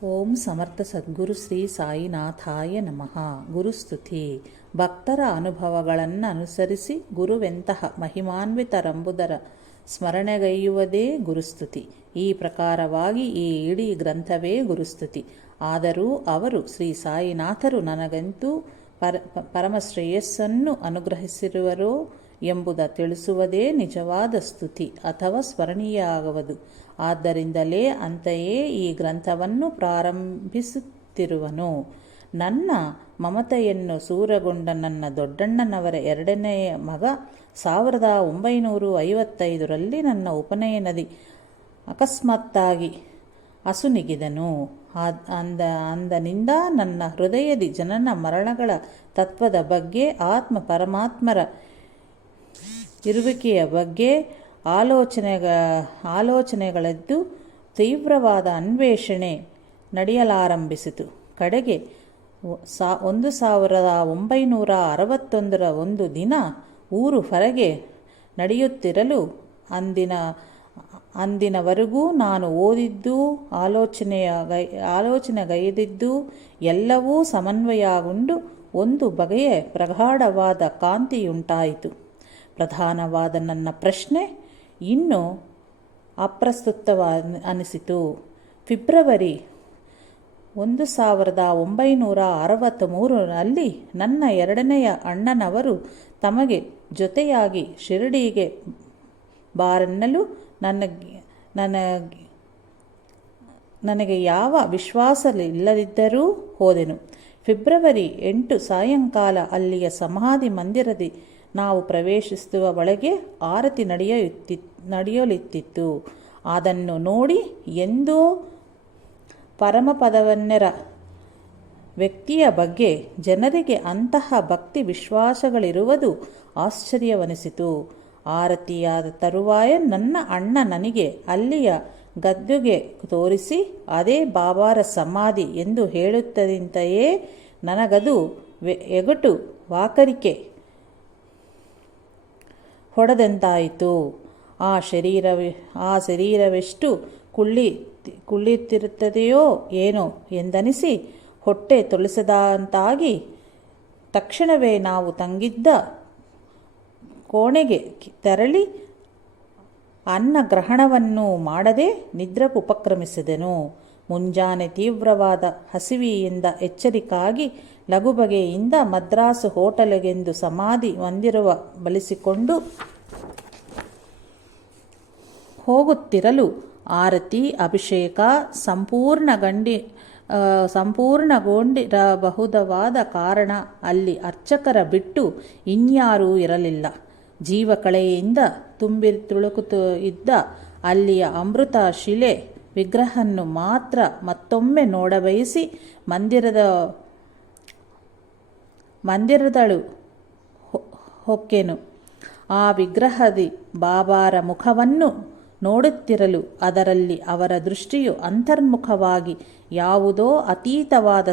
ಓಂ ಸಮರ್ಥ ಸದ್ಗುರು ಶ್ರೀ ಸಾಯಿನಾಥಾಯ ನಮಃ. ಗುರುಸ್ತುತಿ. ಭಕ್ತರ ಅನುಭವಗಳನ್ನು ಅನುಸರಿಸಿ ಗುರುವೆಂತಹ ಮಹಿಮಾನ್ವಿತರೆಂಬುದರ ಸ್ಮರಣೆಗೈಯುವುದೇ ಗುರುಸ್ತುತಿ. ಈ ಪ್ರಕಾರವಾಗಿ ಈ ಇಡೀ ಗ್ರಂಥವೇ ಗುರುಸ್ತುತಿ. ಆದರೂ ಅವರು ಶ್ರೀ ಸಾಯಿನಾಥರು ನನಗಂತೂ ಪರಮಶ್ರೇಯಸ್ಸನ್ನು ಅನುಗ್ರಹಿಸಿರುವರೋ ಎಂಬುದ ತಿಳಿಸುವುದೇ ನಿಜವಾದ ಸ್ತುತಿ ಅಥವಾ ಸ್ಮರಣೀಯ ಆಗುವುದು. ಆದ್ದರಿಂದಲೇ ಅಂತೆಯೇ ಈ ಗ್ರಂಥವನ್ನು ಪ್ರಾರಂಭಿಸುತ್ತಿರುವನು. ನನ್ನ ಮಮತೆಯನ್ನು ಸೂರಗೊಂಡ ನನ್ನ ದೊಡ್ಡಣ್ಣನವರ ಎರಡನೆಯ ಮಗ 1955ರಲ್ಲಿ ನನ್ನ ಉಪನಯನದಿ ಅಕಸ್ಮಾತ್ತಾಗಿ ಅಸುನೀಗಿದನು. ಅಂದಿನಿಂದ ನನ್ನ ಹೃದಯದಿ ಜನನ ಮರಣಗಳ ತತ್ವದ ಬಗ್ಗೆ, ಆತ್ಮ ಪರಮಾತ್ಮರ ಇರುವಿಕೆಯ ಬಗ್ಗೆ ಆಲೋಚನೆಗಳೆದ್ದು ತೀವ್ರವಾದ ಅನ್ವೇಷಣೆ ನಡೆಯಲಾರಂಭಿಸಿತು. ಕಡೆಗೆ 1961ರ ಒಂದು ದಿನ ಊರು ಹೊರಗೆ ನಡೆಯುತ್ತಿರಲು ಅಂದಿನವರೆಗೂ ನಾನು ಓದಿದ್ದು, ಆಲೋಚನೆಗೈದಿದ್ದು ಎಲ್ಲವೂ ಸಮನ್ವಯಗೊಂಡು ಒಂದು ಬಗೆಯ ಪ್ರಗಾಢವಾದ ಕಾಂತಿಯುಂಟಾಯಿತು. ಪ್ರಧಾನವಾದ ನನ್ನ ಪ್ರಶ್ನೆ ಇನ್ನೂ ಅಪ್ರಸ್ತುತವೆನಿಸಿತು. ಫೆಬ್ರವರಿ 1963ರಲ್ಲಿ ನನ್ನ ಎರಡನೆಯ ಅಣ್ಣನವರು ತಮಗೆ ಜೊತೆಯಾಗಿ ಶಿರಡಿಗೆ ಬಾರೆನ್ನಲು ನನಗೆ ಯಾವ ವಿಶ್ವಾಸವಿಲ್ಲದಿದ್ದರೂ ಹೋದೆನು. ಫೆಬ್ರವರಿ 8 ಸಾಯಂಕಾಲ ಅಲ್ಲಿಯ ಸಮಾಧಿ ಮಂದಿರದಿ ನಾವು ಪ್ರವೇಶಿಸುವ ಒಳಗೆ ಆರತಿ ನಡೆಯಲಿತ್ತಿತ್ತು. ಅದನ್ನು ನೋಡಿ ಎಂದೋ ಪರಮಪದವನ್ನೆರ ವ್ಯಕ್ತಿಯ ಬಗ್ಗೆ ಜನರಿಗೆ ಅಂತಹ ಭಕ್ತಿ ವಿಶ್ವಾಸಗಳಿರುವುದು ಆಶ್ಚರ್ಯವನಿಸಿತು. ಆರತಿಯಾದ ತರುವಾಯ ನನ್ನ ಅಣ್ಣ ನನಗೆ ಅಲ್ಲಿಯ ಗದ್ದುಗೆ ತೋರಿಸಿ ಅದೇ ಬಾಬಾರ ಸಮಾಧಿ ಎಂದು ಹೇಳುತ್ತದಂತೆಯೇ ನನಗದು ಎಗಟು ವಾಕರಿಕೆ ಹೊಡೆದಂತಾಯಿತು. ಆ ಶರೀರವೆಷ್ಟು ಕುಳ್ಳಿತಿರುತ್ತದೆಯೋ ಏನೋ ಎಂದನಿಸಿ ಹೊಟ್ಟೆ ತೊಳಸದಂತಾಗಿ ತಕ್ಷಣವೇ ನಾವು ತಂಗಿದ್ದ ಕೋಣೆಗೆ ತೆರಳಿ ಅನ್ನಗ್ರಹಣವನ್ನು ಮಾಡದೆ ನಿದ್ರೆಗೆ ಉಪಕ್ರಮಿಸಿದೆನು. ಮುಂಜಾನೆ ತೀವ್ರವಾದ ಹಸಿವೆಯಿಂದ ಎಚ್ಚರಿಕಾಗಿ ಲಘುಬಗೆಯಿಂದ ಮದ್ರಾಸು ಹೋಟೆಲಿಗೆಂದು ಸಮಾಧಿ ಮಂದಿರವ ಬಳಸಿಕೊಂಡು ಹೋಗುತ್ತಿರಲು ಆರತಿ ಅಭಿಷೇಕ ಸಂಪೂರ್ಣಗೊಂಡಿರಬಹುದಾದ ಕಾರಣ ಅಲ್ಲಿ ಅರ್ಚಕರ ಬಿಟ್ಟು ಇನ್ಯಾರೂ ಇರಲಿಲ್ಲ. ಜೀವಕಳೆಯಿಂದ ತುಳುಕುತ್ತಾ ಇದ್ದ ಅಲ್ಲಿಯ ಅಮೃತ ಶಿಲೆ ವಿಗ್ರಹವನ್ನು ಮಾತ್ರ ಮತ್ತೊಮ್ಮೆ ನೋಡಬಯಸಿ ಮಂದಿರದಳು ಹೊಕ್ಕೆನು. ಆ ವಿಗ್ರಹದಿ ಬಾಬಾರ ಮುಖವನ್ನು ನೋಡುತ್ತಿರಲು ಅದರಲ್ಲಿ ಅವರ ದೃಷ್ಟಿಯು ಅಂತರ್ಮುಖವಾಗಿ ಯಾವುದೋ ಅತೀತವಾದ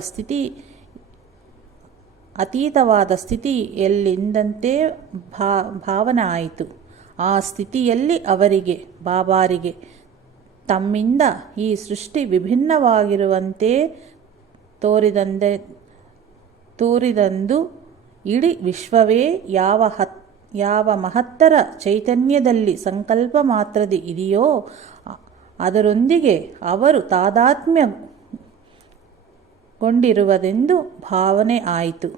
ಸ್ಥಿತಿಯಲ್ಲಿದ್ದಂತೆ ಭಾವನೆ ಆಯಿತು. ಆ ಸ್ಥಿತಿಯಲ್ಲಿ ಅವರಿಗೆ ಬಾಬಾರಿಗೆ ತಮ್ಮಿಂದ ಈ ಸೃಷ್ಟಿ ವಿಭಿನ್ನವಾಗಿರುವಂತೆ ತೋರಿದಂದು ಇಡೀ ವಿಶ್ವವೇ ಯಾವ ಮಹತ್ತರ ಚೈತನ್ಯದಲ್ಲಿ ಸಂಕಲ್ಪ ಮಾತ್ರದಿ ಇದೆಯೋ ಅದರೊಂದಿಗೆ ಅವರು ತಾದಾತ್ಮ್ಯಗೊಂಡಿರುವುದೆಂದು ಭಾವನೆ ಆಯಿತು.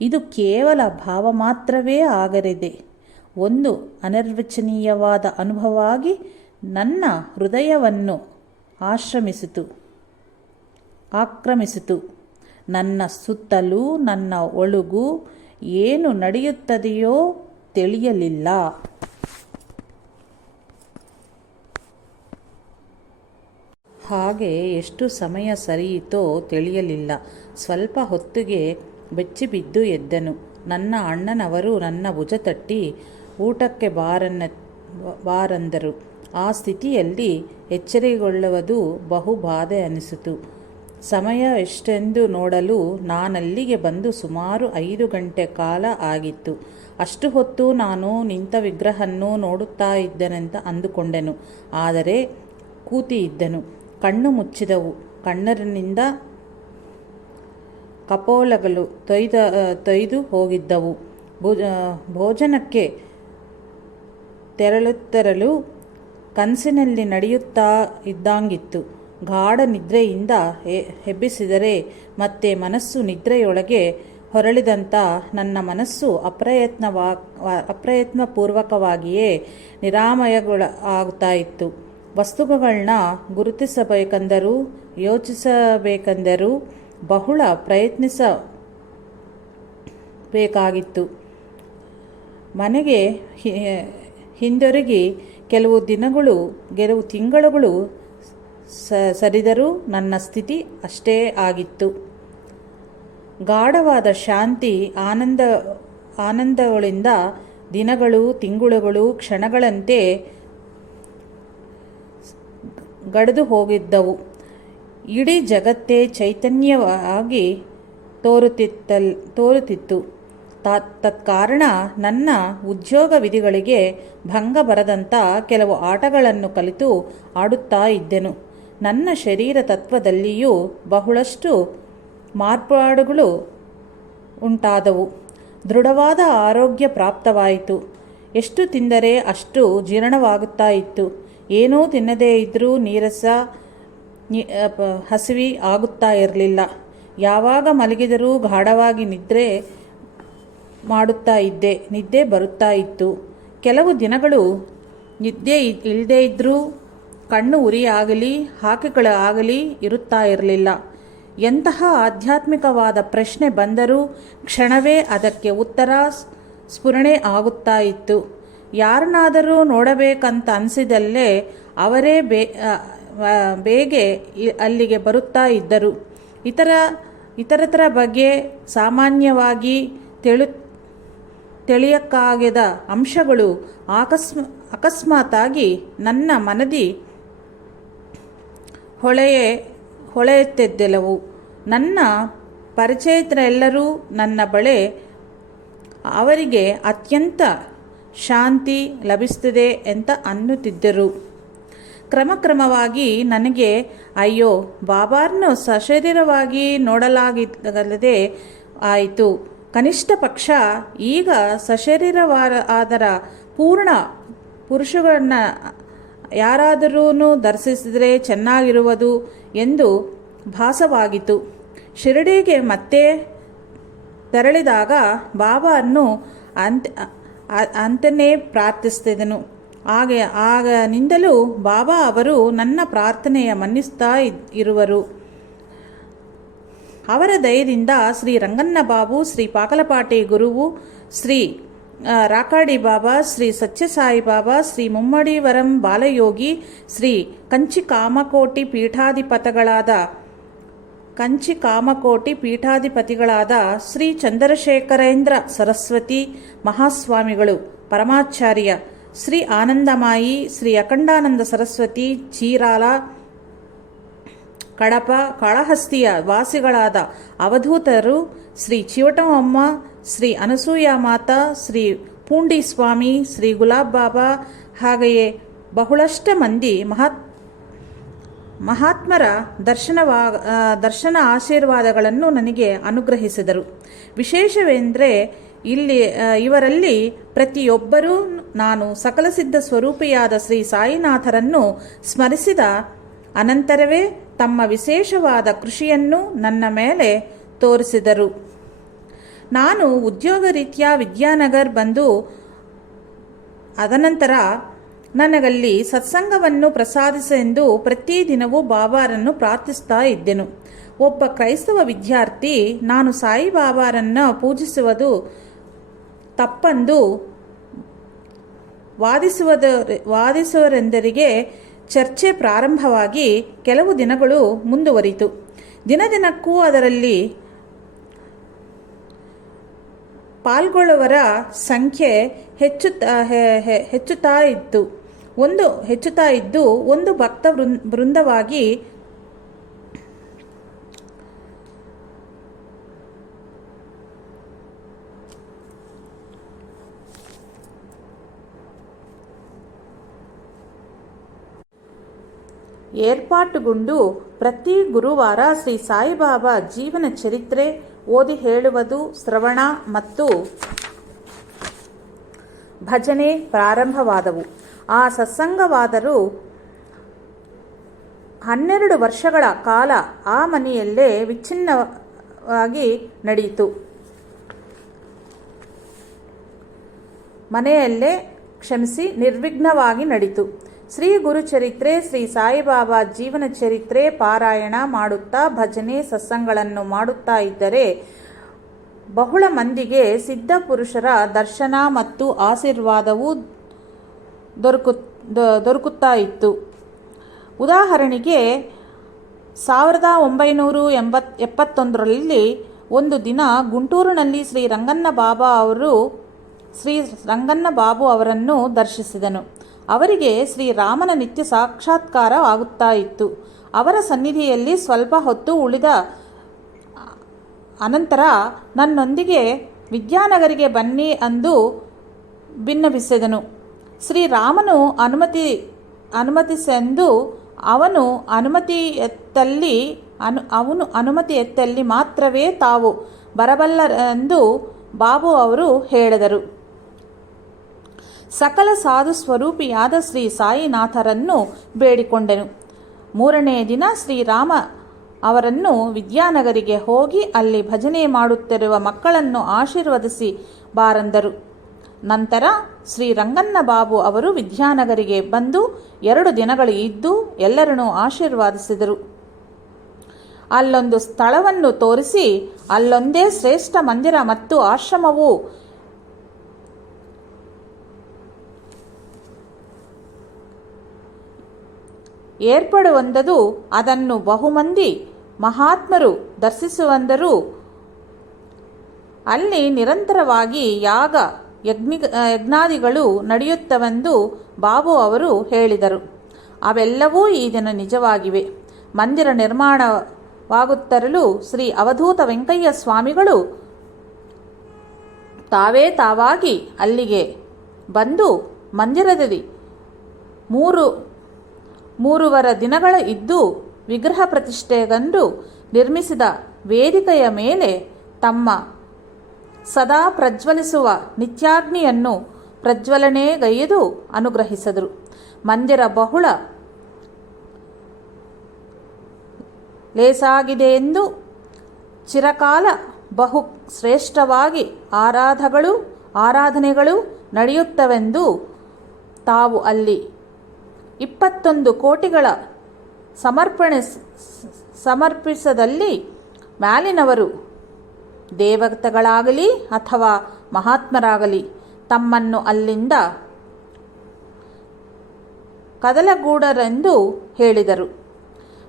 ಇದು ಕೇವಲ ಭಾವ ಮಾತ್ರವೇ ಆಗದೆ ಒಂದು ಅನಿರ್ವಚನೀಯವಾದ ಅನುಭವವಾಗಿ ನನ್ನ ಹೃದಯವನ್ನು ಆಕ್ರಮಿಸಿತು. ನನ್ನ ಸುತ್ತಲೂ ನನ್ನ ಒಳಗೂ ಏನು ನಡೆಯುತ್ತದೆಯೋ ತಿಳಿಯಲಿಲ್ಲ. ಹಾಗೆ ಎಷ್ಟು ಸಮಯ ಸರಿಯಿತೋ ತಿಳಿಯಲಿಲ್ಲ. ಸ್ವಲ್ಪ ಹೊತ್ತಿಗೆ ಬೆಚ್ಚಿಬಿದ್ದು ಎದ್ದೆನು. ನನ್ನ ಅಣ್ಣನವರು ನನ್ನ ಭುಜ ತಟ್ಟಿ ಊಟಕ್ಕೆ ಬಾರಂದರು. ಆ ಸ್ಥಿತಿಯಲ್ಲಿ ಎಚ್ಚರಿಗೊಳ್ಳುವುದು ಬಹುಬಾಧೆ ಅನಿಸಿತು. ಸಮಯ ಎಷ್ಟೆಂದು ನೋಡಲು ನಾನಲ್ಲಿಗೆ ಬಂದು ಸುಮಾರು 5 ಗಂಟೆ ಕಾಲ ಆಗಿತ್ತು. ಅಷ್ಟು ಹೊತ್ತು ನಾನು ನಿಂತ ವಿಗ್ರಹವನ್ನು ನೋಡುತ್ತಾ ಇದ್ದನೆಂತ ಅಂದುಕೊಂಡೆನು. ಆದರೆ ಕೂತಿದ್ದೆನು. ಕಣ್ಣು ಮುಚ್ಚಿದವು. ಕಣ್ಣರಿನಿಂದ ಕಪೋಲಗಳು ತೊಯ್ದು ಹೋಗಿದ್ದವು. ಭೋಜನಕ್ಕೆ ತೆರಳು ಕನಸಿನಲ್ಲಿ ನಡೆಯುತ್ತಾ ಇದ್ದಂಗಿತ್ತು. ಗಾಢ ನಿದ್ರೆಯಿಂದ ಎಬ್ಬಿಸಿದರೆ ಮತ್ತೆ ಮನಸ್ಸು ನಿದ್ರೆಯೊಳಗೆ ಹೊರಳಿದಂಥ ನನ್ನ ಮನಸ್ಸು ಅಪ್ರಯತ್ನಪೂರ್ವಕವಾಗಿಯೇ ನಿರಾಮಯಗೊಳಾಗುತ್ತಾ ಇತ್ತು. ವಸ್ತುಗಳನ್ನ ಗುರುತಿಸಬೇಕೆಂದರೂ ಯೋಚಿಸಬೇಕೆಂದರೂ ಬಹಳ ಪ್ರಯತ್ನಿಸಬೇಕಾಗಿತ್ತು. ಮನೆಗೆ ಹಿಂದಿರುಗಿ ಕೆಲವು ತಿಂಗಳುಗಳು ಸರಿದರೂ ನನ್ನ ಸ್ಥಿತಿ ಅಷ್ಟೇ ಆಗಿತ್ತು. ಗಾಢವಾದ ಶಾಂತಿ ಆನಂದಗಳಿಂದ ದಿನಗಳು, ತಿಂಗಳುಗಳು ಕ್ಷಣಗಳಂತೆ ಗಡಿದು ಹೋಗಿದ್ದವು. ಇಡೀ ಜಗತ್ತೇ ಚೈತನ್ಯವಾಗಿ ತೋರುತ್ತಿತ್ತು. ತತ್ಕಾರಣ ನನ್ನ ಉದ್ಯೋಗ ವಿಧಿಗಳಿಗೆ ಭಂಗ ಬರದಂಥ ಕೆಲವು ಆಟಗಳನ್ನು ಕಲಿತು ಆಡುತ್ತಾ ಇದ್ದೆನು. ನನ್ನ ಶರೀರ ತತ್ವದಲ್ಲಿಯೂ ಬಹಳಷ್ಟು ಮಾರ್ಪಾಡುಗಳು ಉಂಟಾದವು. ದೃಢವಾದ ಆರೋಗ್ಯ ಪ್ರಾಪ್ತವಾಯಿತು. ಎಷ್ಟು ತಿಂದರೆ ಅಷ್ಟು ಜೀರ್ಣವಾಗುತ್ತಾ ಇತ್ತು. ಏನೂ ತಿನ್ನದೇ ಇದ್ದರೂ ನೀರಸ, ಹಸಿವಿ ಆಗುತ್ತಾ ಇರಲಿಲ್ಲ. ಯಾವಾಗ ಮಲಗಿದರೂ ಗಾಢವಾಗಿ ನಿದ್ದೆ ಮಾಡುತ್ತಾ ಇದ್ದೆ. ನಿದ್ದೆ ಬರುತ್ತಾ ಇತ್ತು. ಕೆಲವು ದಿನಗಳು ನಿದ್ದೆ ಇಲ್ಲದೇ ಇದ್ದರೂ ಕಣ್ಣು ಉರಿಯಾಗಲಿ ಹಾಕಿಗಳಾಗಲಿ ಇರುತ್ತಾ ಇರಲಿಲ್ಲ. ಎಂತಹ ಆಧ್ಯಾತ್ಮಿಕವಾದ ಪ್ರಶ್ನೆ ಬಂದರೂ ಕ್ಷಣವೇ ಅದಕ್ಕೆ ಉತ್ತರ ಸ್ಫುರಣೆ ಆಗುತ್ತಾ ಇತ್ತು. ಯಾರನ್ನಾದರೂ ನೋಡಬೇಕಂತ ಅನಿಸಿದಲ್ಲೇ ಅವರೇ ಬೇಗ ಅಲ್ಲಿಗೆ ಬರುತ್ತಾ ಇದ್ದರು. ಇತರತರ ಬಗ್ಗೆ ಸಾಮಾನ್ಯವಾಗಿ ತಿಳಿಯಕ್ಕಾಗದ ಅಂಶಗಳು ಅಕಸ್ಮಾತ್ತಾಗಿ ನನ್ನ ಮನದಿ ಹೊಳೆಯುತ್ತಿದ್ದೆವು. ನನ್ನ ಪರಿಚಯಿತರೆಲ್ಲರೂ ನನ್ನ ಬಳಿ ಅವರಿಗೆ ಅತ್ಯಂತ ಶಾಂತಿ ಲಭಿಸುತ್ತಿದೆ ಅಂತ ಅನ್ನುತ್ತಿದ್ದರು. ಕ್ರಮಕ್ರಮವಾಗಿ ನನಗೆ ಅಯ್ಯೋ, ಬಾಬಾರನ್ನು ಸಶರೀರವಾಗಿ ನೋಡಲಾಗದೆ ಆಯಿತು. ಕನಿಷ್ಠ ಪಕ್ಷ ಈಗ ಸಶರೀರವಾದರ ಪೂರ್ಣ ಪುರುಷಗಳನ್ನ ಯಾರಾದರೂ ದರ್ಶಿಸಿದರೆ ಚೆನ್ನಾಗಿರುವುದು ಎಂದು ಭಾಸವಾಗಿತ್ತು. ಶಿರಡಿಗೆ ಮತ್ತೆ ತೆರಳಿದಾಗ ಬಾಬಾರನ್ನು ಅಂತನೇ ಪ್ರಾರ್ಥಿಸಿದೆನು. ಆಗನಿಂದಲೂ ಬಾಬಾ ಅವರು ನನ್ನ ಪ್ರಾರ್ಥನೆಯ ಮನ್ನಿಸ್ತಾ ಇರುವರು. ಅವರ ದಯದಿಂದ ಶ್ರೀ ರಂಗನ್ನ ಬಾಬು, ಶ್ರೀ ಪಾಕಲಪಾಟಿ ಗುರುವು, ಶ್ರೀ ರಾಕಾಡಿ ಬಾಬಾ, ಶ್ರೀ ಸತ್ಯಸಾಯಿ ಬಾಬಾ, ಶ್ರೀ ಮುಮ್ಮಡಿವರಂ ಬಾಲಯೋಗಿ, ಶ್ರೀ ಕಂಚಿ ಕಾಮಕೋಟಿ ಪೀಠಾಧಿಪತಿಗಳಾದ ಶ್ರೀ ಚಂದ್ರಶೇಖರೇಂದ್ರ ಸರಸ್ವತಿ ಮಹಾಸ್ವಾಮಿಗಳು ಪರಮಾಚಾರ್ಯ, ಶ್ರೀ ಆನಂದಮಾಯಿ, ಶ್ರೀ ಅಖಂಡಾನಂದ ಸರಸ್ವತಿ ಚೀರಾಲ, ಕಡಪ, ಕಾಳಹಸ್ತಿಯ ವಾಸಿಗಳಾದ ಅವಧೂತರು, ಶ್ರೀ ಚಿವಟಮಮ್ಮ, ಶ್ರೀ ಅನಸೂಯ ಮಾತಾ, ಶ್ರೀ ಪೂಂಡಿ ಸ್ವಾಮಿ, ಶ್ರೀ ಗುಲಾಬ್ ಬಾಬಾ, ಹಾಗೆಯೇ ಬಹಳಷ್ಟು ಮಂದಿ ಮಹಾತ್ಮರ ದರ್ಶನ ಆಶೀರ್ವಾದಗಳನ್ನು ನನಗೆ ಅನುಗ್ರಹಿಸಿದರು. ವಿಶೇಷವೆಂದರೆ ಇವರಲ್ಲಿ ಪ್ರತಿಯೊಬ್ಬರೂ ನಾನು ಸಕಲ ಸಿದ್ಧ ಸ್ವರೂಪಿಯಾದ ಶ್ರೀ ಸಾಯಿನಾಥರನ್ನು ಸ್ಮರಿಸಿದ ಅನಂತರವೇ ತಮ್ಮ ವಿಶೇಷವಾದ ಕೃಷಿಯನ್ನು ನನ್ನ ಮೇಲೆ ತೋರಿಸಿದರು. ನಾನು ಉದ್ಯೋಗ ರೀತ್ಯ ವಿದ್ಯಾನಗರ್ ಬಂದು ಅದನಂತರ ನನಗಲ್ಲಿ ಸತ್ಸಂಗವನ್ನು ಪ್ರಸಾದಿಸೆಂದು ಪ್ರತಿದಿನವೂ ಬಾಬಾರನ್ನು ಪ್ರಾರ್ಥಿಸ್ತಾ ಇದ್ದೆನು. ಒಬ್ಬ ಕ್ರೈಸ್ತವ ವಿದ್ಯಾರ್ಥಿ ನಾನು ಸಾಯಿಬಾಬಾರನ್ನು ಪೂಜಿಸುವುದು ತಪ್ಪೆಂದು ವಾದಿಸುವರೆಂದರಿಗೆ ಚರ್ಚೆ ಪ್ರಾರಂಭವಾಗಿ ಕೆಲವು ದಿನಗಳು ಮುಂದುವರಿತು. ದಿನದಿನಕ್ಕೂ ಅದರಲ್ಲಿ ಪಾಲ್ಗೊಳ್ಳುವರ ಸಂಖ್ಯೆ ಹೆಚ್ಚುತ್ತಾ ಇದ್ದು ಒಂದು ಭಕ್ತ ಬೃಂದವಾಗಿ ಏರ್ಪಾಟುಗೊಂಡು ಪ್ರತಿ ಗುರುವಾರ ಶ್ರೀ ಸಾಯಿಬಾಬಾ ಜೀವನ ಚರಿತ್ರೆ ಓದಿ ಹೇಳುವುದು, ಶ್ರವಣ ಮತ್ತು ಭಜನೆ ಪ್ರಾರಂಭವಾದವು. ಆ ಸತ್ಸಂಗವಾದರೂ 12 ವರ್ಷಗಳ ಕಾಲ ಆ ಮನೆಯಲ್ಲೇ ವಿಚ್ಛಿನ್ನವಾಗಿ ನಡೆಯಿತು. ನಿರ್ವಿಘ್ನವಾಗಿ ನಡೀತು. ಶ್ರೀ ಗುರುಚರಿತ್ರೆ, ಶ್ರೀ ಸಾಯಿಬಾಬಾ ಜೀವನ ಚರಿತ್ರೆ ಪಾರಾಯಣ ಮಾಡುತ್ತಾ ಭಜನೆ ಸತ್ಸಂಗಗಳನ್ನು ಮಾಡುತ್ತಾ ಇದ್ದರೆ ಬಹಳ ಮಂದಿಗೆ ಸಿದ್ಧ ಪುರುಷರ ದರ್ಶನ ಮತ್ತು ಆಶೀರ್ವಾದವೂ ದೊರಕುತ್ತಾ ಇತ್ತು. ಉದಾಹರಣೆಗೆ 1971ರಲ್ಲಿ ಒಂದು ದಿನ ಗುಂಟೂರಿನಲ್ಲಿ ಶ್ರೀ ರಂಗನ್ನ ಬಾಬು ಅವರನ್ನು ದರ್ಶಿಸಿದನು. ಅವರಿಗೆ ಶ್ರೀರಾಮನ ನಿತ್ಯ ಸಾಕ್ಷಾತ್ಕಾರವಾಗುತ್ತಾ ಇತ್ತು. ಅವರ ಸನ್ನಿಧಿಯಲ್ಲಿ ಸ್ವಲ್ಪ ಹೊತ್ತು ಉಳಿದ ಅನಂತರ ನನ್ನೊಂದಿಗೆ ವಿದ್ಯಾನಗರಿಗೆ ಬನ್ನಿ ಎಂದು ಭಿನ್ನವಿಸಿದನು. ಶ್ರೀರಾಮನು ಅನುಮತಿಸೆಂದು ಅವನು ಅನುಮತಿ ಎತ್ತಲ್ಲಿ ಮಾತ್ರವೇ ತಾವು ಬರಬಲ್ಲರೆಂದು ಬಾಬು ಅವರು ಹೇಳಿದರು. ಸಕಲ ಸಾಧು ಸ್ವರೂಪಿಯಾದ ಶ್ರೀ ಸಾಯಿನಾಥರನ್ನು ಬೇಡಿಕೊಂಡೆನು. 3ನೇ ದಿನ ಶ್ರೀರಾಮ ಅವರನ್ನು ವಿದ್ಯಾನಗರಿಗೆ ಹೋಗಿ ಅಲ್ಲಿ ಭಜನೆ ಮಾಡುತ್ತಿರುವ ಮಕ್ಕಳನ್ನು ಆಶೀರ್ವದಿಸಿ ಬಾರೆಂದರು. ನಂತರ ಶ್ರೀರಂಗನ್ನ ಬಾಬು ಅವರು ವಿದ್ಯಾನಗರಿಗೆ ಬಂದು 2 ದಿನಗಳು ಇದ್ದು ಎಲ್ಲರನ್ನೂ ಆಶೀರ್ವಾದಿಸಿದರು. ಅಲ್ಲೊಂದು ಸ್ಥಳವನ್ನು ತೋರಿಸಿ ಅಲ್ಲೊಂದೇ ಶ್ರೇಷ್ಠ ಮಂದಿರ ಮತ್ತು ಆಶ್ರಮವು ಏರ್ಪಡುವಂದದು, ಅದನ್ನು ಬಹುಮಂದಿ ಮಹಾತ್ಮರು ದರ್ಶಿಸುವಂದರು. ಅಲ್ಲಿ ನಿರಂತರವಾಗಿ ಯಜ್ಞಾದಿಗಳು ನಡೆಯುತ್ತವೆಂದು ಬಾಬು ಅವರು ಹೇಳಿದರು. ಅವೆಲ್ಲವೂ ಈ ದಿನ ನಿಜವಾಗಿವೆ. ಮಂದಿರ ನಿರ್ಮಾಣವಾಗುತ್ತಿರಲು ಶ್ರೀ ಅವಧೂತ ವೆಂಕಯ್ಯ ಸ್ವಾಮಿಗಳು ತಾವಾಗಿ ಅಲ್ಲಿಗೆ ಬಂದು ಮಂದಿರದಲ್ಲಿ 3 ದಿನಗಳ ಇದ್ದು ವಿಗ್ರಹ ಪ್ರತಿಷ್ಠೆಗಂದು ನಿರ್ಮಿಸಿದ ವೇದಿಕೆಯ ಮೇಲೆ ತಮ್ಮ ಸದಾ ಪ್ರಜ್ವಲಿಸುವ ನಿತ್ಯಾಗ್ನಿಯನ್ನು ಪ್ರಜ್ವಲನೆಗೈದು ಅನುಗ್ರಹಿಸಿದರು. ಮಂದಿರ ಬಹಳ ಲೇಸಾಗಿದೆಯೆಂದು, ಚಿರಕಾಲ ಬಹು ಶ್ರೇಷ್ಠವಾಗಿ ಆರಾಧನೆಗಳು ನಡೆಯುತ್ತವೆಂದು, ತಾವು ಅಲ್ಲಿ 21 ಕೋಟಿಗಳ ಸಮರ್ಪಿಸದಲ್ಲಿ ಮ್ಯಾಲಿನವರು ದೇವತೆಗಳಾಗಲಿ ಅಥವಾ ಮಹಾತ್ಮರಾಗಲಿ ತಮ್ಮನ್ನು ಅಲ್ಲಿಂದ ಕದಲಗೂಡರೆಂದು ಹೇಳಿದರು.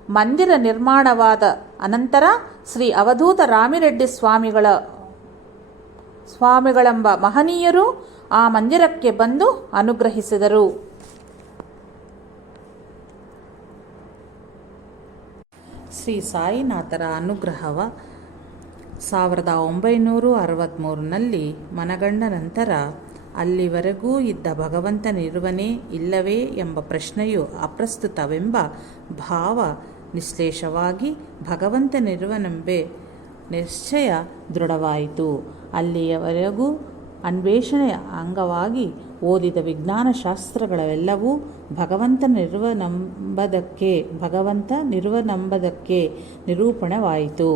ಮಂದಿರ ನಿರ್ಮಾಣವಾದ ಅನಂತರ ಶ್ರೀ ಅವಧೂತ ರಾಮಿರೆಡ್ಡಿ ಸ್ವಾಮಿಗಳೆಂಬ ಮಹನೀಯರು ಆ ಮಂದಿರಕ್ಕೆ ಬಂದು ಅನುಗ್ರಹಿಸಿದರು. ಶ್ರೀ ಸಾಯಿನಾಥರ ಅನುಗ್ರಹವ 1963ರಲ್ಲಿ ಮನಗಂಡ ನಂತರ ಅಲ್ಲಿವರೆಗೂ ಇದ್ದ ಭಗವಂತನಿರುವನೇ ಇಲ್ಲವೇ ಎಂಬ ಪ್ರಶ್ನೆಯು ಅಪ್ರಸ್ತುತವೆಂಬ ಭಾವ ನಿಶ್ಲೇಷವಾಗಿ ಭಗವಂತನಿರುವನೆಂಬ ನಿಶ್ಚಯ ದೃಢವಾಯಿತು. ಅಲ್ಲಿಯವರೆಗೂ ಅನ್ವೇಷಣೆಯ ಅಂಗವಾಗಿ ಓದಿದ ವಿಜ್ಞಾನಶಾಸ್ತ್ರಗಳೆಲ್ಲವೂ ಭಗವಂತ ನಿರುವನೆಂಬುದಕ್ಕೆ ನಿರೂಪಣವಾಯಿತು.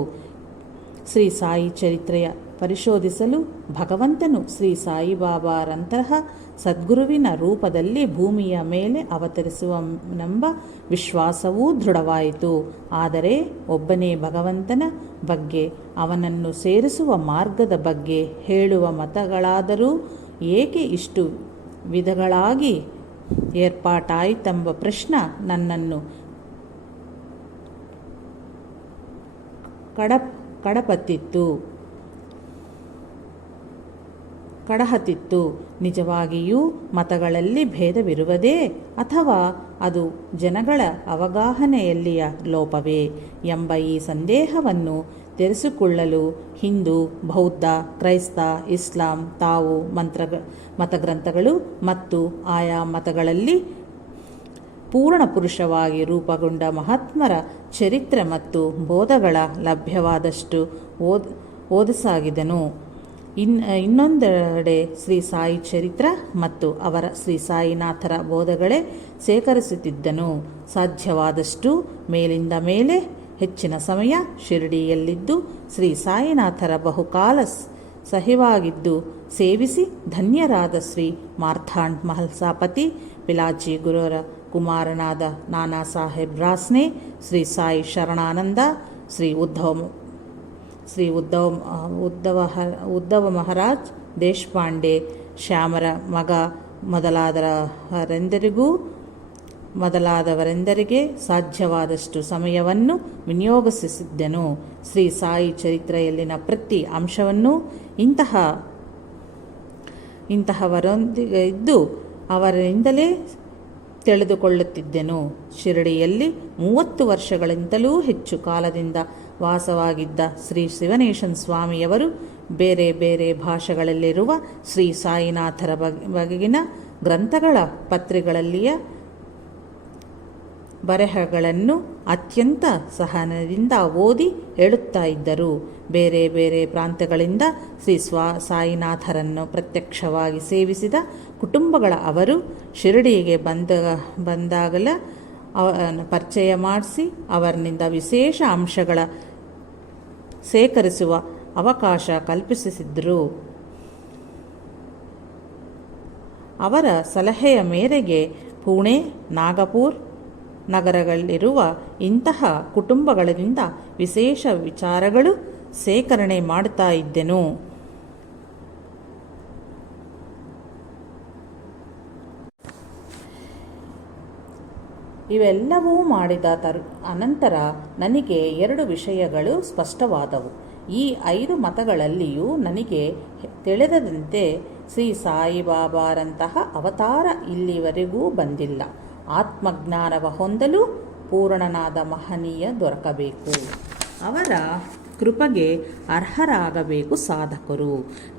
ಶ್ರೀ ಸಾಯಿ ಚರಿತ್ರೆಯ ಪರಿಶೋಧಿಸಲು ಭಗವಂತನು ಶ್ರೀ ಸಾಯಿಬಾಬಾರಂತಹ ಸದ್ಗುರುವಿನ ರೂಪದಲ್ಲಿ ಭೂಮಿಯ ಮೇಲೆ ಅವತರಿಸುವನೆಂಬ ವಿಶ್ವಾಸವೂ ದೃಢವಾಯಿತು. ಆದರೆ ಒಬ್ಬನೇ ಭಗವಂತನ ಬಗ್ಗೆ, ಅವನನ್ನು ಸೇರಿಸುವ ಮಾರ್ಗದ ಬಗ್ಗೆ ಹೇಳುವ ಮತಗಳಾದರೂ ಏಕೆ ಇಷ್ಟು ವಿಧಗಳಾಗಿ ಏರ್ಪಾಟಾಯಿತೆಂಬ ಪ್ರಶ್ನೆ ನನ್ನನ್ನು ಕಡಹತ್ತಿತ್ತು. ನಿಜವಾಗಿಯೂ ಮತಗಳಲ್ಲಿ ಭೇದವಿರುವುದೇ ಅಥವಾ ಅದು ಜನಗಳ ಅವಗಾಹನೆಯಲ್ಲಿಯ ಲೋಪವೇ ಎಂಬ ಈ ಸಂದೇಹವನ್ನು ತೆರೆಸಿಕೊಳ್ಳಲು ಹಿಂದೂ, ಬೌದ್ಧ, ಕ್ರೈಸ್ತ, ಇಸ್ಲಾಂ ತಾವು ಮತಗ್ರಂಥಗಳು ಮತ್ತು ಆಯಾ ಮತಗಳಲ್ಲಿ ಪೂರ್ಣ ಪುರುಷವಾಗಿ ರೂಪುಗೊಂಡ ಮಹಾತ್ಮರ ಚರಿತ್ರೆ ಮತ್ತು ಬೋಧಗಳ ಲಭ್ಯವಾದಷ್ಟು ಓದಿಸಾಗಿದನು. ಇನ್ನೊಂದೆಡೆ ಶ್ರೀ ಸಾಯಿ ಚರಿತ್ರ ಮತ್ತು ಅವರ ಶ್ರೀ ಸಾಯಿನಾಥರ ಬೋಧಗಳೇ ಸೇಕರಿಸುತ್ತಿದ್ದನು. ಸಾಧ್ಯವಾದಷ್ಟು ಮೇಲಿಂದ ಮೇಲೆ ಹೆಚ್ಚಿನ ಸಮಯ ಶಿರಡಿಯಲ್ಲಿದ್ದು ಶ್ರೀ ಸಾಯಿನಾಥರ ಬಹುಕಾಲ ಸಹಿವಾಗಿದ್ದು ಸೇವಿಸಿ ಧನ್ಯರಾದ ಶ್ರೀ ಮಾರ್ಥಾಂಡ್ ಮಹಲ್ಸಾಪತಿ, ಪಿಲಾಜಿ ಗುರುವರ ಕುಮಾರನಾದ ನಾನಾ ಸಾಹೇಬ್ ಬ್ರಾಸ್ನೆ, ಶ್ರೀ ಸಾಯಿ ಶರಣಾನಂದ, ಶ್ರೀ ಉದ್ಧವ ಮಹಾರಾಜ್ ದೇಶಪಾಂಡೆ, ಶ್ಯಾಮರ ಮಗ ಮೊದಲಾದವರೆಂದರಿಗೆ ಸಾಧ್ಯವಾದಷ್ಟು ಸಮಯವನ್ನು ವಿನಿಯೋಗಿಸಿದ್ದನು. ಶ್ರೀ ಸಾಯಿ ಚರಿತ್ರೆಯಲ್ಲಿನ ಪ್ರತಿ ಅಂಶವನ್ನು ಇಂತಹವರೊಂದಿಗೆ ಇದ್ದು ಅವರಿಂದಲೇ ತಿಳಿದುಕೊಳ್ಳುತ್ತಿದ್ದೆನು. ಶಿರಡಿಯಲ್ಲಿ 30 ವರ್ಷಗಳಿಂದಲೂ ಹೆಚ್ಚು ಕಾಲದಿಂದ ವಾಸವಾಗಿದ್ದ ಶ್ರೀ ಶಿವನೇಶನ್ ಸ್ವಾಮಿಯವರು ಬೇರೆ ಬೇರೆ ಭಾಷೆಗಳಲ್ಲಿರುವ ಶ್ರೀ ಸಾಯಿನಾಥರ ಬಗೆಗಿನ ಗ್ರಂಥಗಳ ಪತ್ರಿಕೆಗಳಲ್ಲಿಯ ಬರೆಹಗಳನ್ನು ಅತ್ಯಂತ ಸಹನದಿಂದ ಓದಿ ಹೇಳುತ್ತಾ ಇದ್ದರು. ಬೇರೆ ಬೇರೆ ಪ್ರಾಂತ್ಯಗಳಿಂದ ಶ್ರೀ ಸಾಯಿನಾಥರನ್ನು ಪ್ರತ್ಯಕ್ಷವಾಗಿ ಸೇವಿಸಿದ ಕುಟುಂಬಗಳ ಅವರು ಶಿರಡಿಗೆ ಬಂದಾಗಲ ಪರಿಚಯ ಮಾಡಿಸಿ ಅವರಿನಿಂದ ವಿಶೇಷ ಅಂಶಗಳ ಸೇಕರಿಸುವ ಅವಕಾಶ ಕಲ್ಪಿಸಿದ್ದರು. ಅವರ ಸಲಹೆಯ ಮೇರೆಗೆ ಪುಣೆ, ನಾಗಪುರ್ ನಗರಗಳಿರುವ ಇಂತಹ ಕುಟುಂಬಗಳಿಂದ ವಿಶೇಷ ವಿಚಾರಗಳು ಸೇಕರಣೆ ಮಾಡುತ್ತಾ ಇದ್ದೆನು. ಇವೆಲ್ಲವೂ ಮಾಡಿದ ಅನಂತರ ನನಗೆ 2 ವಿಷಯಗಳು ಸ್ಪಷ್ಟವಾದವು. ಈ 5 ಮತಗಳಲ್ಲಿಯೂ ನನಗೆ ತಿಳಿದಂತೆ ಶ್ರೀ ಸಾಯಿಬಾಬಾರಂತಹ ಅವತಾರ ಇಲ್ಲಿವರೆಗೂ ಬಂದಿಲ್ಲ. ಆತ್ಮಜ್ಞಾನವ ಹೊಂದಲು ಪೂರ್ಣನಾದ ಮಹನೀಯ ದೊರಕಬೇಕು. ಅವರ ಕೃಪೆಗೆ ಅರ್ಹರಾಗಬೇಕು ಸಾಧಕರು.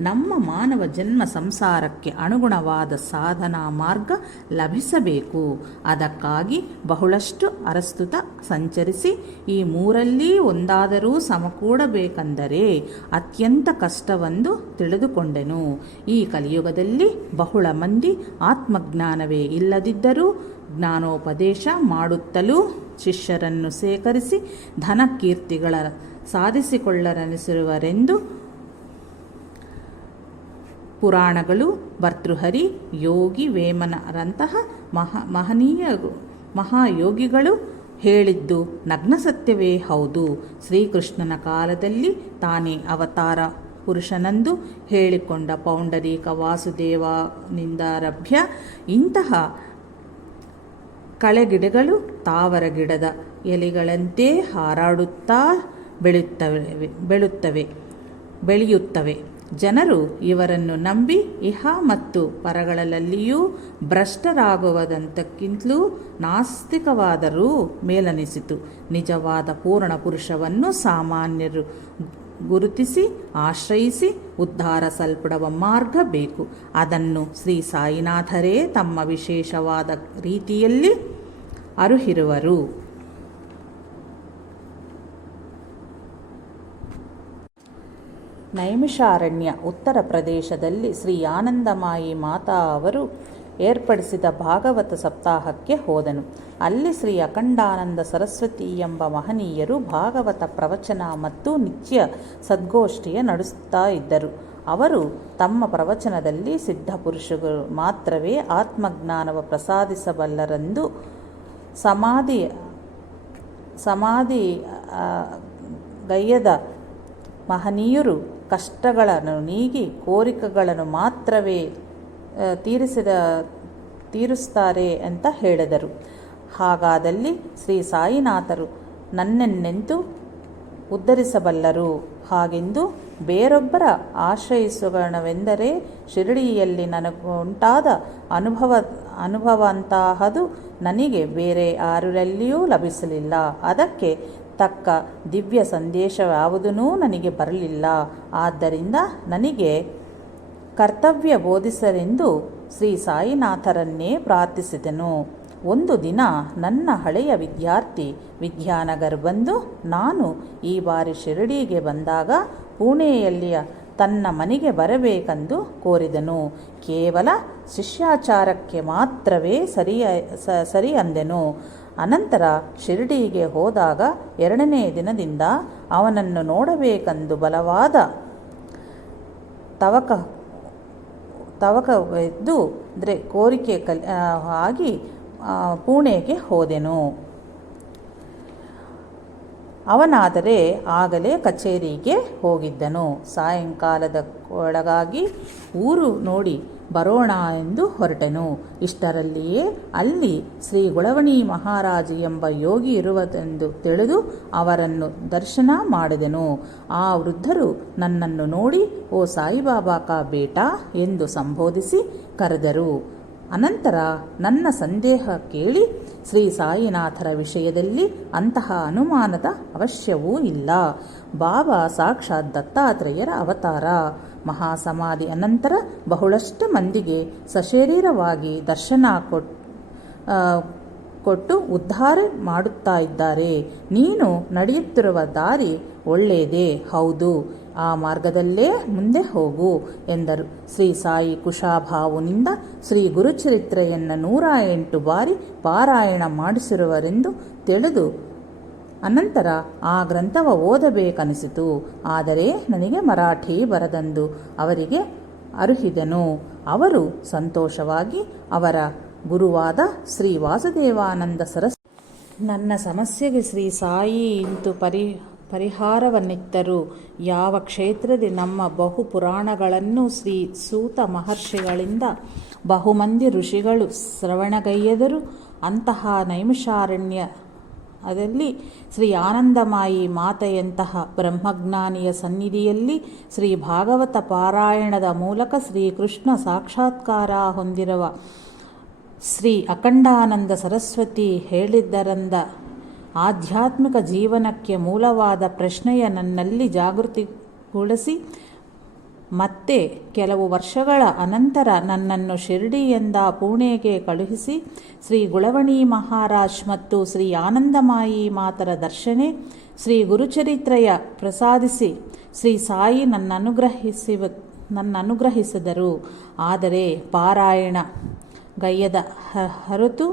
ನಮ್ಮ ಮಾನವ ಜನ್ಮ ಸಂಸಾರಕ್ಕೆ ಅನುಗುಣವಾದ ಸಾಧನಾ ಮಾರ್ಗ ಲಭಿಸಬೇಕು. ಅದಕ್ಕಾಗಿ ಬಹಳಷ್ಟು ಅರಸ್ತುತ ಸಂಚರಿಸಿ ಈ 3ರಲ್ಲಿ ಒಂದಾದರೂ ಸಮಕೂಡಬೇಕೆಂದರೆ ಅತ್ಯಂತ ಕಷ್ಟವೆಂದು ತಿಳಿದುಕೊಂಡೆನು. ಈ ಕಲಿಯುಗದಲ್ಲಿ ಬಹಳ ಮಂದಿ ಆತ್ಮಜ್ಞಾನವೇ ಇಲ್ಲದಿದ್ದರೂ ಜ್ಞಾನೋಪದೇಶ ಮಾಡುತ್ತಲೂ ಶಿಷ್ಯರನ್ನು ಸೇಕರಿಸಿ ಧನ ಕೀರ್ತಿಗಳ ಸಾಧಿಸಿಕೊಳ್ಳರನಿಸಿರುವರೆಂದು ಪುರಾಣಗಳು, ಭರ್ತೃಹರಿ, ಯೋಗಿ ವೇಮನರಂತಹ ಮಹಾಯೋಗಿಗಳು ಹೇಳಿದ್ದು ನಗ್ನ ಸತ್ಯವೇ ಹೌದು. ಶ್ರೀಕೃಷ್ಣನ ಕಾಲದಲ್ಲಿ ತಾನೇ ಅವತಾರ ಪುರುಷನೆಂದು ಹೇಳಿಕೊಂಡ ಪೌಂಡರೀಕ ವಾಸುದೇವನಿಂದಾರಭ್ಯ ಇಂತಹ ಕಳೆಗಿಡಗಳು ತಾವರ ಗಿಡದ ಎಲೆಗಳಂತೆ ಹಾರಾಡುತ್ತಾ ಬೆಳೆಯುತ್ತವೆ. ಜನರು ಇವರನ್ನು ನಂಬಿ ಇಹ ಮತ್ತು ಪರಗಳಲ್ಲಿಯೂ ಭ್ರಷ್ಟರಾಗುವುದಂತಕ್ಕಿಂತಲೂ ನಾಸ್ತಿಕವಾದರೂ ಮೇಲನಿಸಿತು. ನಿಜವಾದ ಪೂರ್ಣ ಪುರುಷವನ್ನು ಸಾಮಾನ್ಯರು ಗುರುತಿಸಿ ಆಶ್ರಯಿಸಿ ಉದ್ಧಾರಿಸಲ್ಪಡುವ ಮಾರ್ಗ ಬೇಕು. ಅದನ್ನು ಶ್ರೀ ಸಾಯಿನಾಥರೇ ತಮ್ಮ ವಿಶೇಷವಾದ ರೀತಿಯಲ್ಲಿ ಅರುಹಿರುವರು. ನೈಮಿಷಾರಣ್ಯ, ಉತ್ತರ ಪ್ರದೇಶದಲ್ಲಿ ಶ್ರೀ ಆನಂದಮಾಯಿ ಮಾತಾ ಅವರು ಏರ್ಪಡಿಸಿದ ಭಾಗವತ ಸಪ್ತಾಹಕ್ಕೆ ಹೋದನು. ಅಲ್ಲಿ ಶ್ರೀ ಅಖಂಡಾನಂದ ಸರಸ್ವತಿ ಎಂಬ ಮಹನೀಯರು ಭಾಗವತ ಪ್ರವಚನ ಮತ್ತು ನಿತ್ಯ ಸದ್ಗೋಷ್ಠಿಯ ನಡೆಸುತ್ತಾ ಇದ್ದರು. ಅವರು ತಮ್ಮ ಪ್ರವಚನದಲ್ಲಿ ಸಿದ್ಧಪುರುಷರು ಮಾತ್ರವೇ ಆತ್ಮಜ್ಞಾನವ ಪ್ರಸಾದಿಸಬಲ್ಲರೆಂದು ಸಮಾಧಿ ಗೈಯದ ಮಹನೀಯರು ಕಷ್ಟಗಳನ್ನು ನೀಗಿ ಕೋರಿಕೆಗಳನ್ನು ಮಾತ್ರವೇ ತೀರಿಸುತ್ತಾರೆ ಅಂತ ಹೇಳಿದರು. ಹಾಗಾದಲ್ಲಿ ಶ್ರೀ ಸಾಯಿನಾಥರು ನನ್ನೆನ್ನೆಂತೂ ಉದ್ಧರಿಸಬಲ್ಲರು. ಹಾಗೆಂದು ಬೇರೊಬ್ಬರ ಆಶ್ರಯಿಸುವನೆಂದರೆ ಶಿರಡಿಯಲ್ಲಿ ನನಗುಂಟಾದ ಅನುಭವಂತಹದು ನನಗೆ ಬೇರೆ ಯಾರಲ್ಲಿಯೂ ಲಭಿಸಲಿಲ್ಲ. ಅದಕ್ಕೆ ತಕ್ಕ ದಿವ್ಯ ಸಂದೇಶಯಾವುದೂ ನನಗೆ ಬರಲಿಲ್ಲ. ಆದ್ದರಿಂದ ನನಗೆ ಕರ್ತವ್ಯ ಬೋಧಿಸರೆಂದು ಶ್ರೀ ಸಾಯಿನಾಥರನ್ನೇ ಪ್ರಾರ್ಥಿಸಿದೆನು. ಒಂದು ದಿನ ನನ್ನ ಹಳೆಯ ವಿದ್ಯಾರ್ಥಿ ವಿದ್ಯಾನಗರ್ ಬಂದು ನಾನು ಈ ಬಾರಿ ಶಿರಡಿಗೆ ಬಂದಾಗ ಪುಣೆಯಲ್ಲಿಯ ತನ್ನ ಮನೆಗೆ ಬರಬೇಕೆಂದು ಕೋರಿದನು. ಕೇವಲ ಶಿಷ್ಯಾಚಾರಕ್ಕೆ ಮಾತ್ರವೇ ಸರಿ ಅಂದೆನು. ಅನಂತರ ಶಿರಡಿಗೆ ಹೋದಾಗ 2ನೇ ದಿನದಿಂದ ಅವನನ್ನು ನೋಡಬೇಕೆಂದು ಬಲವಾದ ತವಕವೆದ್ದು ಕೋರಿಕೆ ಆಗಿ ಪುಣೆಗೆ ಹೋದೆನು. ಅವನಾದರೆ ಆಗಲೇ ಕಚೇರಿಗೆ ಹೋಗಿದ್ದನು. ಸಾಯಂಕಾಲದ ಒಳಗಾಗಿ ಊರು ನೋಡಿ ಬರೋಣ ಎಂದು ಹೊರಟೆನು. ಇಷ್ಟರಲ್ಲಿಯೇ ಅಲ್ಲಿ ಶ್ರೀ ಗುಳವಣಿ ಮಹಾರಾಜ್ ಎಂಬ ಯೋಗಿ ಇರುವುದೆಂದು ತಿಳಿದು ಅವರನ್ನು ದರ್ಶನ ಮಾಡಿದೆನು. ಆ ವೃದ್ಧರು ನನ್ನನ್ನು ನೋಡಿ ಓ ಸಾಯಿಬಾಬಾ ಕಾ ಬೇಟಾ ಎಂದು ಸಂಬೋಧಿಸಿ ಕರೆದರು. ಅನಂತರ ನನ್ನ ಸಂದೇಹ ಕೇಳಿ ಶ್ರೀ ಸಾಯಿನಾಥರ ವಿಷಯದಲ್ಲಿ ಅಂತಹ ಅನುಮಾನದ ಅವಶ್ಯವೂ ಇಲ್ಲ. ಬಾಬಾ ಸಾಕ್ಷಾತ್ ದತ್ತಾತ್ರೇಯರ ಅವತಾರ. ಮಹಾಸಮಾಧಿ ಅನಂತರ ಬಹಳಷ್ಟು ಮಂದಿಗೆ ಸಶರೀರವಾಗಿ ದರ್ಶನ ಕೊಟ್ಟು ಉದ್ಧಾರ ಮಾಡುತ್ತಾ ಇದ್ದಾರೆ. ನೀನು ನಡೆಯುತ್ತಿರುವ ದಾರಿ ಒಳ್ಳೆಯದೇ ಹೌದು, ಆ ಮಾರ್ಗದಲ್ಲೇ ಮುಂದೆ ಹೋಗು ಎಂದರು. ಶ್ರೀ ಸಾಯಿ ಕುಶಾಭಾವುನಿಂದ ಶ್ರೀ ಗುರುಚರಿತ್ರೆಯನ್ನು 108 ಬಾರಿ ಪಾರಾಯಣ ಮಾಡಿಸಿರುವರೆಂದು ತಿಳಿದು ಅನಂತರ ಆ ಗ್ರಂಥವ ಓದಬೇಕನಿಸಿತು. ಆದರೆ ನನಗೆ ಮರಾಠಿ ಬರದೆಂದು ಅವರಿಗೆ ಅರುಹಿದೆನು. ಅವರು ಸಂತೋಷವಾಗಿ ಅವರ ಗುರುವಾದ ಶ್ರೀ ವಾಸುದೇವಾನಂದ ಸರಸ್ವತಿ ನನ್ನ ಸಮಸ್ಯೆಗೆ ಶ್ರೀ ಸಾಯಿ ಇಂತು ಪರಿಹಾರವನ್ನಿತ್ತರು. ಯಾವ ಕ್ಷೇತ್ರದಲ್ಲಿ ನಮ್ಮ ಬಹು ಪುರಾಣಗಳನ್ನು ಶ್ರೀ ಸೂತ ಮಹರ್ಷಿಗಳಿಂದ ಬಹುಮಂದಿ ಋಷಿಗಳು ಶ್ರವಣಗೈಯದರು. ಅಂತಹ ನೈಮಿಷಾರಣ್ಯದಲ್ಲಿ ಶ್ರೀ ಆನಂದಮಾಯಿ ಮಾತೆಯಂತಹ ಬ್ರಹ್ಮಜ್ಞಾನಿಯ ಸನ್ನಿಧಿಯಲ್ಲಿ ಶ್ರೀ ಭಾಗವತ ಪಾರಾಯಣದ ಮೂಲಕ ಶ್ರೀಕೃಷ್ಣ ಸಾಕ್ಷಾತ್ಕಾರ ಹೊಂದಿರುವ ಶ್ರೀ ಅಖಂಡಾನಂದ ಸರಸ್ವತಿ ಹೇಳಿದ್ದರಂದ ಆಧ್ಯಾತ್ಮಿಕ ಜೀವನಕ್ಕೆ ಮೂಲವಾದ ಪ್ರಶ್ನೆಯ ನನ್ನಲ್ಲಿ ಜಾಗೃತಿಗೊಳಿಸಿ ಮತ್ತೆ ಕೆಲವು ವರ್ಷಗಳ ಅನಂತರ ನನ್ನನ್ನು ಶಿರ್ಡಿಯಿಂದ ಪುಣೆಗೆ ಕಳುಹಿಸಿ ಶ್ರೀ ಗುಳವಣಿ ಮಹಾರಾಜ್ ಮತ್ತು ಶ್ರೀ ಆನಂದಮಾಯಿ ಮಾತರ ದರ್ಶನೆ ಶ್ರೀ ಗುರುಚರಿತ್ರೆಯ ಪ್ರಸಾದಿಸಿ ಶ್ರೀ ಸಾಯಿ ನನ್ನನುಗ್ರಹಿಸಿದರು. ಆದರೆ ಪಾರಾಯಣ ಗೈಯದ ಹೊರತು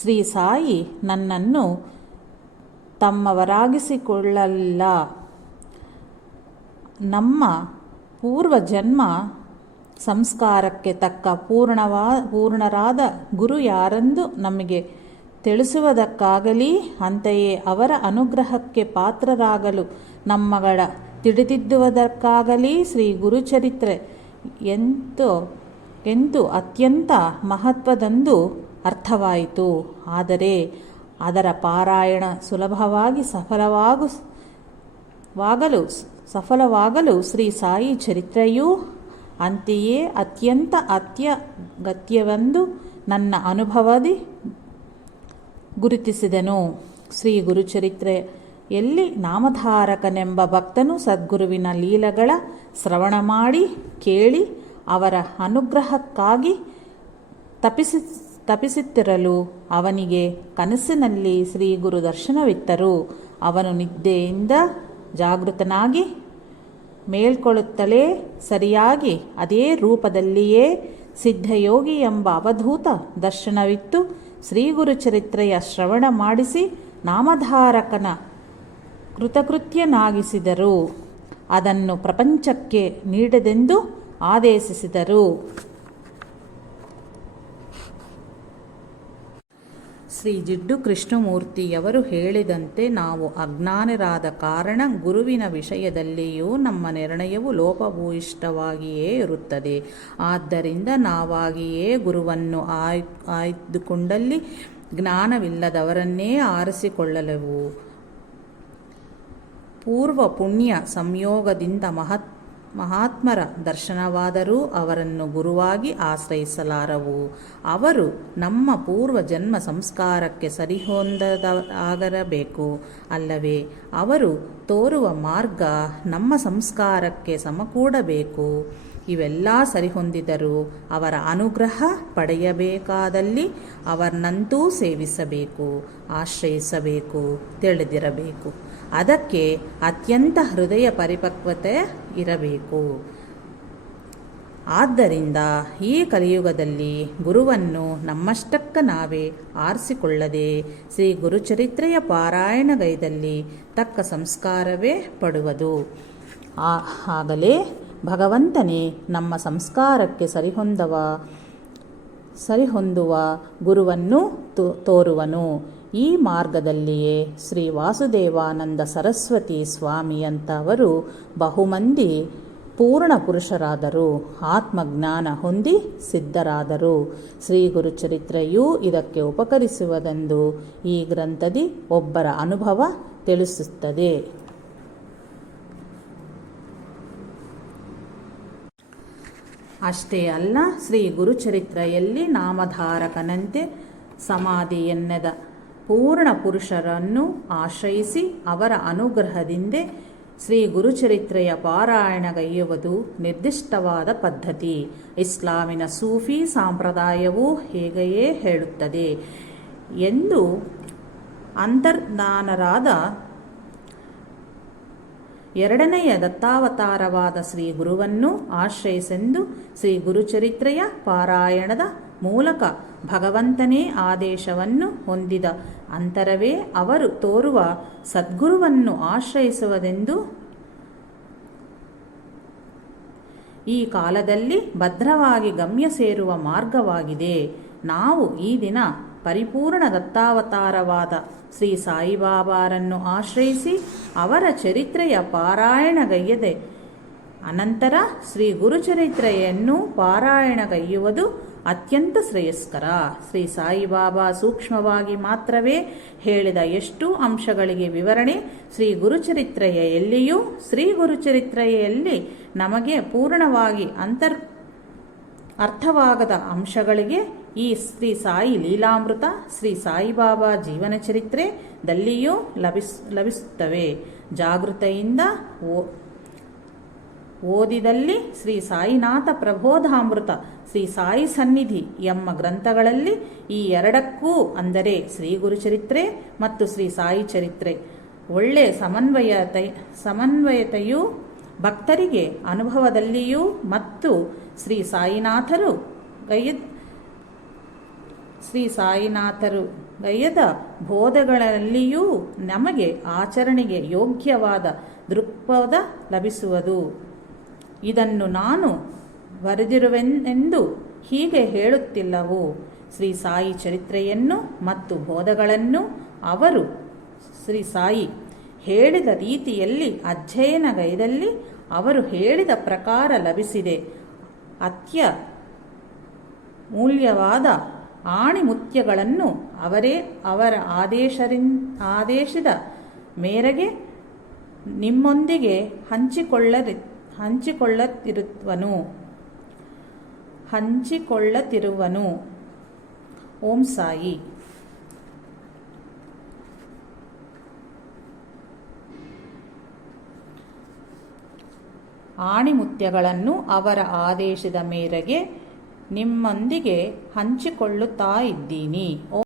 ಶ್ರೀ ಸಾಯಿ ನನ್ನನ್ನು ತಮ್ಮವರಾಗಿಸಿಕೊಳ್ಳಲಿಲ್ಲ. ನಮ್ಮ ಪೂರ್ವ ಜನ್ಮ ಸಂಸ್ಕಾರಕ್ಕೆ ತಕ್ಕ ಪೂರ್ಣರಾದ ಗುರು ಯಾರೆಂದು ನಮಗೆ ತಿಳಿಸುವುದಕ್ಕಾಗಲಿ ಅಂತೆಯೇ ಅವರ ಅನುಗ್ರಹಕ್ಕೆ ಪಾತ್ರರಾಗಲು ನಮ್ಮಗಳ ತಿಳಿದಿದ್ದುವುದಕ್ಕಾಗಲಿ ಶ್ರೀ ಗುರುಚರಿತ್ರೆ ಎಂತೂ ಅತ್ಯಂತ ಮಹತ್ವದಂದು ಅರ್ಥವಾಯಿತು. ಆದರೆ ಅದರ ಪಾರಾಯಣ ಸುಲಭವಾಗಿ ಸಫಲವಾಗಲು ಶ್ರೀ ಸಾಯಿ ಚರಿತ್ರೆಯೂ ಅಂತೆಯೇ ಅತ್ಯಂತ ಅತ್ಯಗತ್ಯವೆಂದು ನನ್ನ ಅನುಭವದಿ ಗುರುತಿಸಿದೆನು. ಶ್ರೀ ಗುರುಚರಿತ್ರೆಯಲ್ಲಿ ನಾಮಧಾರಕನೆಂಬ ಭಕ್ತನು ಸದ್ಗುರುವಿನ ಲೀಲೆಗಳ ಶ್ರವಣ ಮಾಡಿ ಕೇಳಿ ಅವರ ಅನುಗ್ರಹಕ್ಕಾಗಿ ತಪಿಸುತ್ತಿರಲು ಅವನಿಗೆ ಕನಸಿನಲ್ಲಿ ಶ್ರೀ ಗುರು ದರ್ಶನವಿತ್ತರು. ಅವನು ನಿದ್ದೆಯಿಂದ ಜಾಗೃತನಾಗಿ ಮೇಲ್ಕೊಳ್ಳುತ್ತಲೇ ಸರಿಯಾಗಿ ಅದೇ ರೂಪದಲ್ಲಿಯೇ ಸಿದ್ಧಯೋಗಿ ಎಂಬ ಅವಧೂತ ದರ್ಶನವಿತ್ತು ಶ್ರೀ ಗುರುಚರಿತ್ರೆಯ ಶ್ರವಣ ಮಾಡಿಸಿ ನಾಮಧಾರಕನ ಕೃತಕೃತ್ಯನಾಗಿಸಿದರು. ಅದನ್ನು ಪ್ರಪಂಚಕ್ಕೆ ನೀಡದೆಂದು ಆದೇಶಿಸಿದರು. ಶ್ರೀ ಜಿಡ್ಡು ಕೃಷ್ಣಮೂರ್ತಿಯವರು ಹೇಳಿದಂತೆ ನಾವು ಅಜ್ಞಾನರಾದ ಕಾರಣ ಗುರುವಿನ ವಿಷಯದಲ್ಲಿಯೂ ನಮ್ಮ ನಿರ್ಣಯವು ಲೋಪಭೂಯಿಷ್ಠವಾಗಿಯೇ ಇರುತ್ತದೆ. ಆದ್ದರಿಂದ ನಾವಾಗಿಯೇ ಗುರುವನ್ನು ಆಯ್ದುಕೊಂಡಲ್ಲಿ ಜ್ಞಾನವಿಲ್ಲದವರನ್ನೇ ಆರಿಸಿಕೊಳ್ಳಲೆವು. ಪೂರ್ವ ಪುಣ್ಯ ಸಂಯೋಗದಿಂದ ಮಹಾತ್ಮರ ದರ್ಶನವಾದರೂ ಅವರನ್ನು ಗುರುವಾಗಿ ಆಶ್ರಯಿಸಲಾರವು. ಅವರು ನಮ್ಮ ಪೂರ್ವ ಜನ್ಮ ಸಂಸ್ಕಾರಕ್ಕೆ ಸರಿಹೊಂದದಾಗಿರಬೇಕು ಅಲ್ಲವೇ? ಅವರು ತೋರುವ ಮಾರ್ಗ ನಮ್ಮ ಸಂಸ್ಕಾರಕ್ಕೆ ಸಮಕೂಡಬೇಕು. ಇವೆಲ್ಲ ಸರಿಹೊಂದಿದರೂ ಅವರ ಅನುಗ್ರಹ ಪಡೆಯಬೇಕಾದಲ್ಲಿ ಅವರನ್ನಂತೂ ಸೇವಿಸಬೇಕು, ಆಶ್ರಯಿಸಬೇಕು, ತಿಳಿದಿರಬೇಕು. ಅದಕ್ಕೆ ಅತ್ಯಂತ ಹೃದಯ ಪರಿಪಕ್ವತೆ ಇರಬೇಕು. ಆದ್ದರಿಂದ ಈ ಕಲಿಯುಗದಲ್ಲಿ ಗುರುವನ್ನು ನಮ್ಮಷ್ಟಕ್ಕ ನಾವೇ ಆರಿಸಿಕೊಳ್ಳದೆ ಶ್ರೀ ಗುರುಚರಿತ್ರೆಯ ಪಾರಾಯಣಗೈದಲ್ಲಿ ತಕ್ಕ ಸಂಸ್ಕಾರವೇ ಪಡುವುದು. ಆಗಲೇ ಭಗವಂತನೇ ನಮ್ಮ ಸಂಸ್ಕಾರಕ್ಕೆ ಸರಿಹೊಂದುವ ಗುರುವನ್ನು ತೋರುವನು. ಈ ಮಾರ್ಗದಲ್ಲಿಯೇ ಶ್ರೀ ವಾಸುದೇವಾನಂದ ಸರಸ್ವತಿ ಸ್ವಾಮಿಯಂಥವರು ಬಹುಮಂದಿ ಪೂರ್ಣ ಪುರುಷರಾದರು, ಆತ್ಮಜ್ಞಾನ ಹೊಂದಿ ಸಿದ್ಧರಾದರು. ಶ್ರೀ ಗುರುಚರಿತ್ರೆಯೂ ಇದಕ್ಕೆ ಉಪಕರಿಸುವುದೆಂದು ಈ ಗ್ರಂಥದಿ ಒಬ್ಬರ ಅನುಭವ ತಿಳಿಸುತ್ತದೆ. ಅಷ್ಟೇ ಅಲ್ಲ, ಶ್ರೀ ಗುರುಚರಿತ್ರೆಯಲ್ಲಿ ನಾಮಧಾರಕನಂತೆ ಸಮಾಧಿಯೆನ್ನದ ಪೂರ್ಣ ಪುರುಷರನ್ನು ಆಶ್ರಯಿಸಿ ಅವರ ಅನುಗ್ರಹದಿಂದ ಶ್ರೀ ಗುರುಚರಿತ್ರೆಯ ಪಾರಾಯಣಗೈಯುವುದು ನಿರ್ದಿಷ್ಟವಾದ ಪದ್ಧತಿ. ಇಸ್ಲಾಮಿನ ಸೂಫಿ ಸಂಪ್ರದಾಯವು ಹೇಗೆಯೇ ಹೇಳುತ್ತದೆ ಎಂದು ಅಂತರ್ಧಾನರಾದ ಎರಡನೆಯ ದತ್ತಾವತಾರವಾದ ಶ್ರೀ ಗುರುವನ್ನು ಆಶ್ರಯಿಸೆಂದು ಶ್ರೀ ಗುರುಚರಿತ್ರೆಯ ಪಾರಾಯಣದ ಮೂಲಕ ಭಗವಂತನೇ ಆದೇಶವನ್ನು ಹೊಂದಿದ ಅಂತರವೇ ಅವರು ತೋರುವ ಸದ್ಗುರುವನ್ನು ಆಶ್ರಯಿಸುವುದೆಂದು ಈ ಕಾಲದಲ್ಲಿ ಭದ್ರವಾಗಿ ಗಮ್ಯ ಸೇರುವ ಮಾರ್ಗವಾಗಿದೆ. ನಾವು ಈ ದಿನ ಪರಿಪೂರ್ಣ ದತ್ತಾವತಾರವಾದ ಶ್ರೀ ಸಾಯಿಬಾಬಾರನ್ನು ಆಶ್ರಯಿಸಿ ಅವರ ಚರಿತ್ರೆಯ ಪಾರಾಯಣಗೈಯದೆ ಅನಂತರ ಶ್ರೀ ಗುರುಚರಿತ್ರೆಯನ್ನು ಪಾರಾಯಣಗೈಯುವುದು ಅತ್ಯಂತ ಶ್ರೇಯಸ್ಕರ. ಶ್ರೀ ಸಾಯಿಬಾಬಾ ಸೂಕ್ಷ್ಮವಾಗಿ ಮಾತ್ರವೇ ಹೇಳಿದ ಎಷ್ಟು ಅಂಶಗಳಿಗೆ ವಿವರಣೆ ಶ್ರೀ ಗುರುಚರಿತ್ರೆಯಲ್ಲಿಯೂ ಶ್ರೀ ಗುರುಚರಿತ್ರೆಯಲ್ಲಿ ನಮಗೆ ಪೂರ್ಣವಾಗಿ ಅರ್ಥವಾಗದ ಅಂಶಗಳಿಗೆ ಈ ಶ್ರೀ ಸಾಯಿ ಲೀಲಾಮೃತ, ಶ್ರೀ ಸಾಯಿಬಾಬಾ ಜೀವನ ಚರಿತ್ರೆದಲ್ಲಿಯೂ ಲಭಿಸುತ್ತವೆ. ಜಾಗೃತೆಯಿಂದ ಓದಿದಲ್ಲಿ ಶ್ರೀ ಸಾಯಿನಾಥ ಪ್ರಬೋಧಾಮೃತ, ಶ್ರೀ ಸಾಯಿ ಸನ್ನಿಧಿ ಎಂಬ ಗ್ರಂಥಗಳಲ್ಲಿ ಈ ಎರಡಕ್ಕೂ ಅಂದರೆ ಶ್ರೀ ಗುರುಚರಿತ್ರೆ ಮತ್ತು ಶ್ರೀ ಸಾಯಿ ಚರಿತ್ರೆ ಒಳ್ಳೆಯ ಸಮನ್ವಯತೆಯು ಭಕ್ತರಿಗೆ ಅನುಭವದಲ್ಲಿಯೂ ಮತ್ತು ಶ್ರೀ ಸಾಯಿನಾಥರು ಗೈಯದ ಬೋಧಗಳಲ್ಲಿಯೂ ನಮಗೆ ಆಚರಣೆಗೆ ಯೋಗ್ಯವಾದ ದೃಕ್ಪಥ ಲಭಿಸುವುದು. ಇದನ್ನು ನಾನು ಬರೆದಿರುವೆನೆಂದು ಹೀಗೆ ಹೇಳುತ್ತಿಲ್ಲವು. ಶ್ರೀ ಸಾಯಿ ಚರಿತ್ರೆಯನ್ನು ಮತ್ತು ಬೋಧಗಳನ್ನು ಅವರು ಶ್ರೀ ಸಾಯಿ ಹೇಳಿದ ರೀತಿಯಲ್ಲಿ ಅಧ್ಯಯನಗೈದಲ್ಲಿ ಅವರು ಹೇಳಿದ ಪ್ರಕಾರ ಲಭಿಸಿದೆ. ಮೂಲ್ಯವಾದ ಆಣಿಮುತ್ಯಗಳನ್ನು ಅವರ ಆದೇಶದ ಮೇರೆಗೆ ನಿಮ್ಮೊಂದಿಗೆ ಹಂಚಿಕೊಳ್ಳುತ್ತಿರುವನು. ಓಂ ಸಾಯಿ. ಆಣಿಮುತ್ಯಗಳನ್ನು ಅವರ ಆದೇಶದ ಮೇರೆಗೆ ನಿಮ್ಮೊಂದಿಗೆ ಹಂಚಿಕೊಳ್ಳುತ್ತಾ ಇದ್ದೀನಿ.